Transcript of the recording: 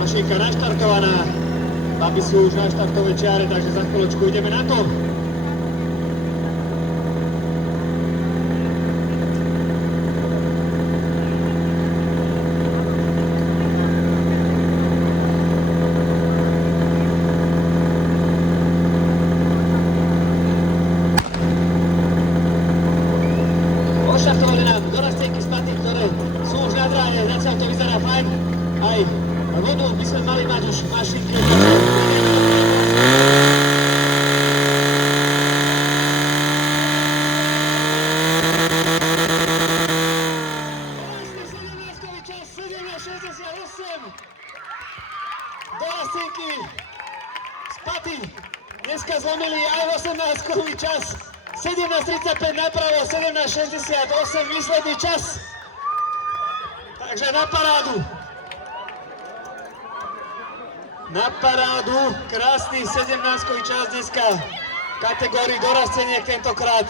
Mašinka naštartovaná. Baby sú už na štartovej čiare, takže za chvíľočku ideme na to. Oštartovali nám dorastenky z paty, ktoré sú už na dráhe, zatiaľ to vyzerá fajn. Aj vodu by sme mali mať už v mašinke. Čas 17:68. Dorastenky z paty dneska zlomili aj 18-kový čas. 17:35 napravo, 17:68 výsledný čas. Takže na parádu. Na parádu, krásny 17-kový čas dneska v kategórii dorasteniek tentokrát.